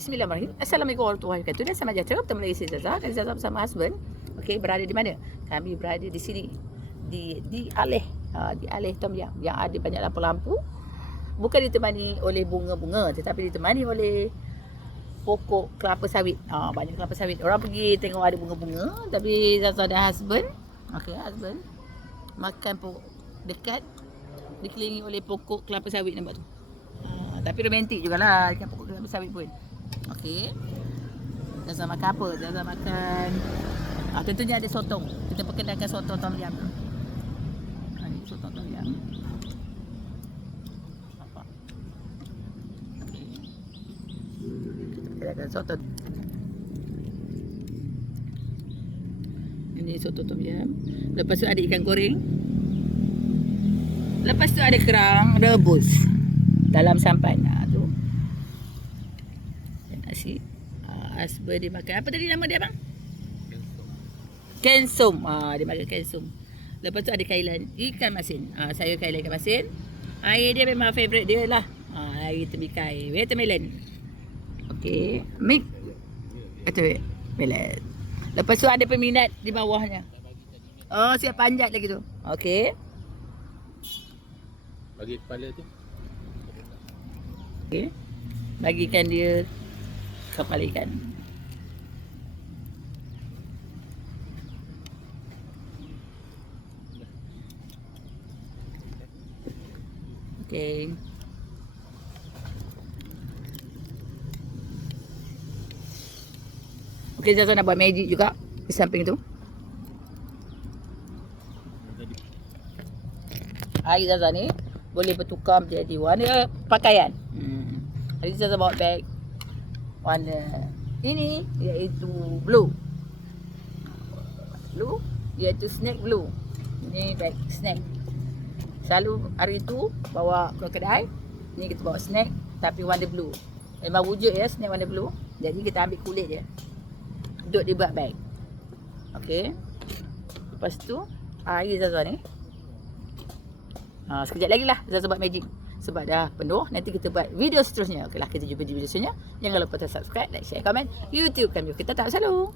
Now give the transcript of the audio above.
Bismillahirrahmanirrahim. Assalamualaikum warahmatullahi wabarakatuh. Dan sama sejahtera bertemu lagi saya Zaza dan Zaza bersama husband. Okey, berada di mana? Kami berada di sini. Di Aleh Tom Yam yang ada banyak lampu-lampu. Bukan ditemani oleh bunga-bunga tetapi ditemani oleh pokok kelapa sawit. Banyak kelapa sawit. Orang pergi tengok ada bunga-bunga tapi Zaza dan husband, husband makan pokok dekat dikelilingi oleh pokok kelapa sawit, nampak tu. Tapi romantik jugalah ikan pokok kelapa sawit pun. Okey. Zaza makan apa? Zaza makan tentunya ada sotong. Kita perkenalkan sotong Tom Yam. Ini sotong Tom Yam. Apa? Okey. Kita perkenalkan sotong. Ini sotong Tom Yam. Lepas tu ada ikan goreng. Lepas tu ada kerang rebus dalam sampan. Tu. Dan nasi. Husband dia makan. Apa tadi nama dia bang? Kensum. Dia makan kensum. Lepas tu ada kailan ikan masin. Saya kailan ikan masin. Air dia memang favourite dia lah. Air temikai. Watermelon. Okey. Mix. Watermelon. Lepas tu ada peminat di bawahnya. Siap panjat lagi tu. Okey. Bagi kepala tu. Okey. Bagikan dia kepala ikan. Okey. Okey, Zaza nak buat magic juga di samping tu. Air Zaza ni boleh bertukar menjadi warna pakaian. Hari Zaza bawa beg warna ini iaitu blue. Blue iaitu snake blue. Ini beg snake. Selalu hari tu bawa ke kedai. Ni kita bawa snake tapi warna blue. Memang wujud ya snake warna blue. Jadi kita ambil kulit dia. Duduk di buat beg. Okey. Lepas tu air Zaza ni. Sekejap lagi lah Zaza buat magic. Sebab dah penuh. Nanti kita buat video seterusnya. Okeylah, kita jumpa di video seterusnya. Jangan lupa subscribe, like, share, komen. YouTube kami. Kita tak selalu.